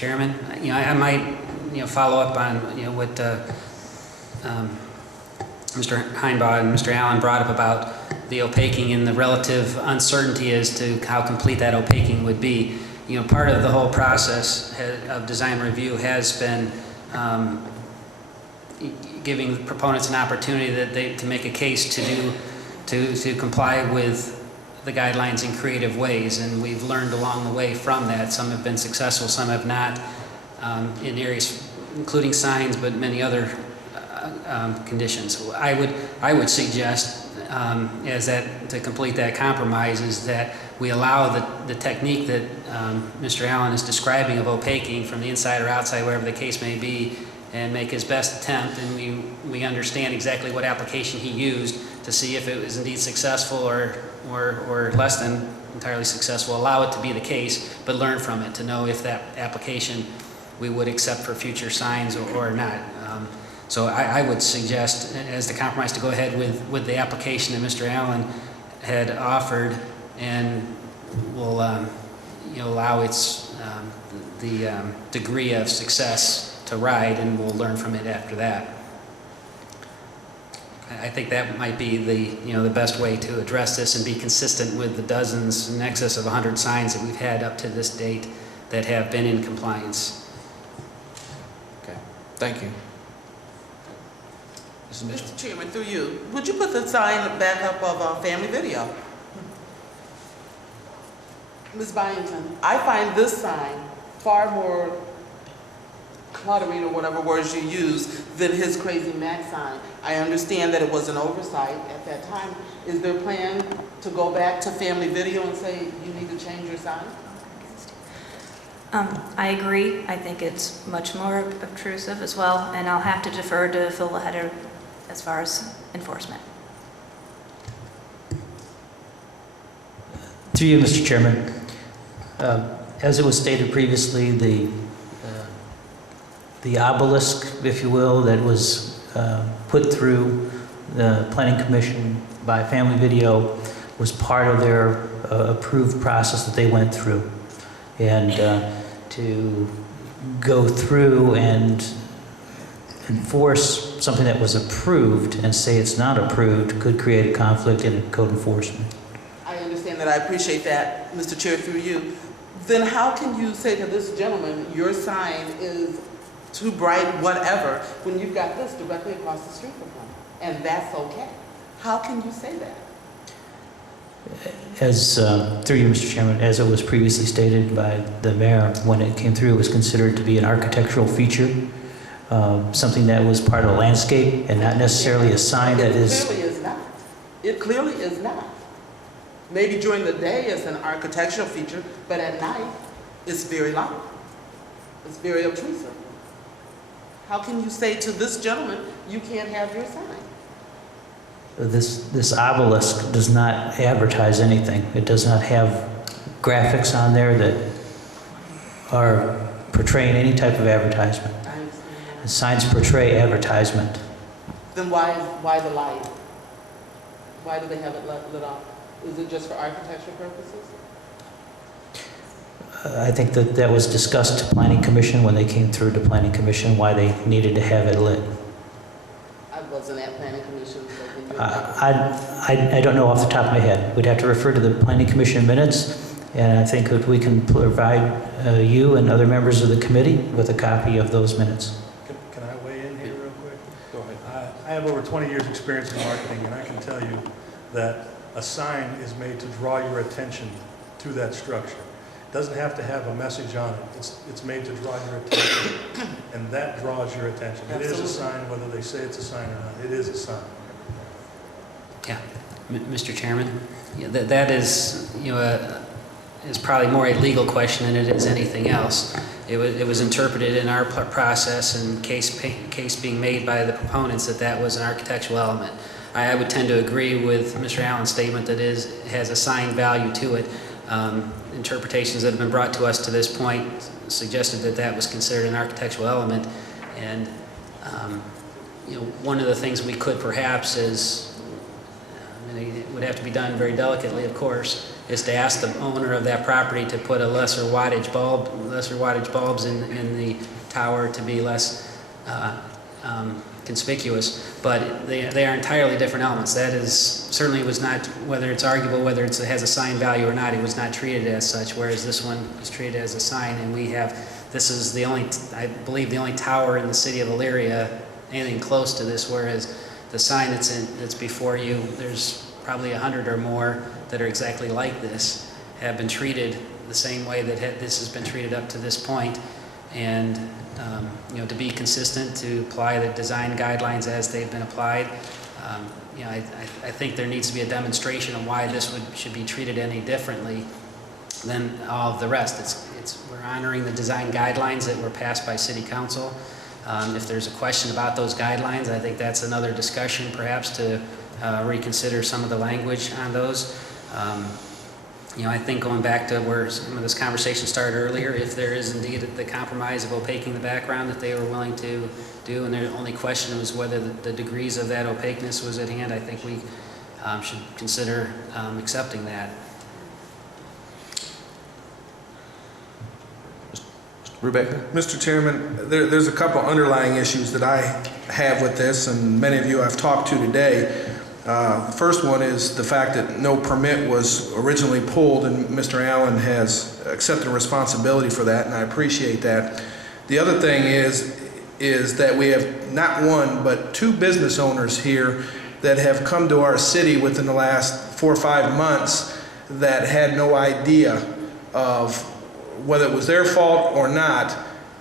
Chairman. I might follow up on what Mr. Heinbaugh and Mr. Allen brought up about the opaquing and the relative uncertainty as to how complete that opaquing would be. Part of the whole process of design review has been giving proponents an opportunity to make a case to comply with the guidelines in creative ways, and we've learned along the way from that. Some have been successful, some have not, in areas including signs, but many other conditions. I would suggest, to complete that compromise, is that we allow the technique that Mr. Allen is describing of opaquing from the inside or outside, wherever the case may be, and make his best attempt, and we understand exactly what application he used to see if it was indeed successful or less than entirely successful. Allow it to be the case, but learn from it to know if that application we would accept for future signs or not. So I would suggest, as the compromise, to go ahead with the application that Mr. Allen had offered, and will allow its the degree of success to ride, and we'll learn from it after that. I think that might be the best way to address this and be consistent with the dozens, in excess of 100 signs that we've had up to this date that have been in compliance. Okay, thank you. Mr. Chairman, through you, would you put the sign back up of family video? Ms. Byington, I find this sign far more cluttering, or whatever words you use, than his Krazy Mac sign. I understand that it was an oversight at that time. Is there a plan to go back to family video and say you need to change your sign? I agree. I think it's much more obtrusive as well, and I'll have to defer to Phil Leheader as far as enforcement. Through you, Mr. Chairman. As it was stated previously, the obelisk, if you will, that was put through the Planning Commission by Family Video was part of their approved process that they went through. And to go through and enforce something that was approved and say it's not approved could create a conflict in code enforcement. I understand that. I appreciate that, Mr. Chair, through you. Then how can you say to this gentleman, your sign is too bright, whatever, when you've got this directly across the street from him, and that's okay? How can you say that? As through you, Mr. Chairman, as it was previously stated by the mayor, when it came through, it was considered to be an architectural feature, something that was part of the landscape, and not necessarily a sign that is. It clearly is not. It clearly is not. Maybe during the day it's an architectural feature, but at night it's very loud. It's very obtrusive. How can you say to this gentleman, you can't have your sign? This obelisk does not advertise anything. It does not have graphics on there that are portraying any type of advertisement. I understand that. The signs portray advertisement. Then why the light? Why do they have it lit up? Is it just for architectural purposes? I think that was discussed to Planning Commission when they came through to Planning Commission, why they needed to have it lit. I wasn't at Planning Commission, so can you I don't know off the top of my head. We'd have to refer to the Planning Commission minutes, and I think that we can provide you and other members of the committee with a copy of those minutes. Can I weigh in here real quick? Go ahead. I have over 20 years experience in marketing, and I can tell you that a sign is made to draw your attention to that structure. It doesn't have to have a message on it. It's made to draw your attention, and that draws your attention. It is a sign, whether they say it's a sign or not. It is a sign. Yeah, Mr. Chairman, that is is probably more a legal question than it is anything else. It was interpreted in our process and case being made by the proponents that was an architectural element. I would tend to agree with Mr. Allen's statement that it has a sign value to it. Interpretations that have been brought to us to this point suggested that was considered an architectural element, and one of the things we could perhaps is and it would have to be done very delicately, of course, is to ask the owner of that property to put a lesser wattage bulbs in the tower to be less conspicuous. But they are entirely different elements. That is, certainly was not, whether it's arguable whether it has a sign value or not, it was not treated as such, whereas this one is treated as a sign, and we have, this is the only, I believe, the only tower in the city of Elyria, anything close to this, whereas the sign that's before you, there's probably 100 or more that are exactly like this, have been treated the same way that this has been treated up to this point. And you know, to be consistent, to apply the design guidelines as they've been applied, you know, I think there needs to be a demonstration of why this should be treated any differently than all of the rest. We're honoring the design guidelines that were passed by City Council. If there's a question about those guidelines, I think that's another discussion, perhaps, to reconsider some of the language on those. You know, I think going back to where some of this conversation started earlier, if there is indeed the compromise of opaquing the background that they were willing to do, and the only question was whether the degrees of that opaqueness was at hand, I think we should consider accepting that. Rebecca? Mr. Chairman, there's a couple underlying issues that I have with this, and many of you I've talked to today. The first one is the fact that no permit was originally pulled, and Mr. Allen has accepted responsibility for that, and I appreciate that. The other thing is that we have not one, but two business owners here that have come to our city within the last 4 or 5 months that had no idea of whether it was their fault or not.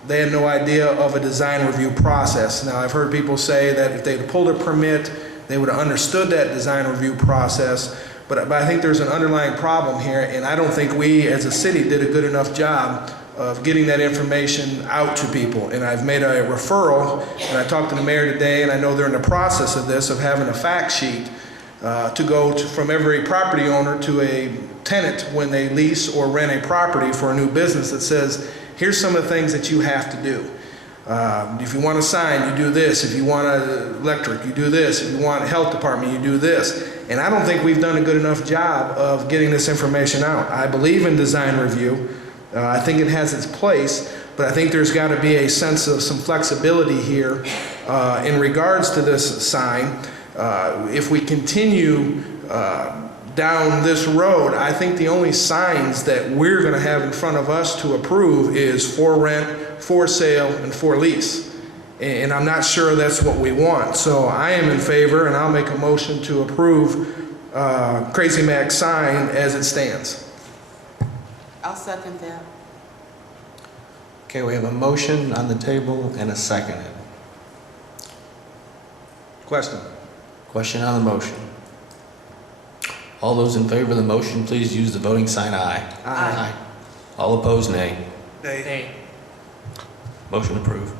They had no idea of a design review process. Now, I've heard people say that if they'd pulled a permit, they would have understood that design review process, but I think there's an underlying problem here, and I don't think we as a city did a good enough job of getting that information out to people. And I've made a referral, and I talked to the mayor today, and I know they're in the process of this, of having a fact sheet to go from every property owner to a tenant when they lease or rent a property for a new business that says, here's some of the things that you have to do. If you want a sign, you do this. If you want electric, you do this. If you want a health department, you do this. And I don't think we've done a good enough job of getting this information out. I believe in design review. I think it has its place, but I think there's got to be a sense of some flexibility here in regards to this sign. If we continue down this road, I think the only signs that we're going to have in front of us to approve is for rent, for sale, and for lease. And I'm not sure that's what we want. So I am in favor, and I'll make a motion to approve Krazy Mac sign as it stands. I'll second that. Okay, we have a motion on the table and a second. Question. Question on the motion. All those in favor of the motion, please use the voting sign aye. Aye. All opposed, nay. Hey. Motion approved.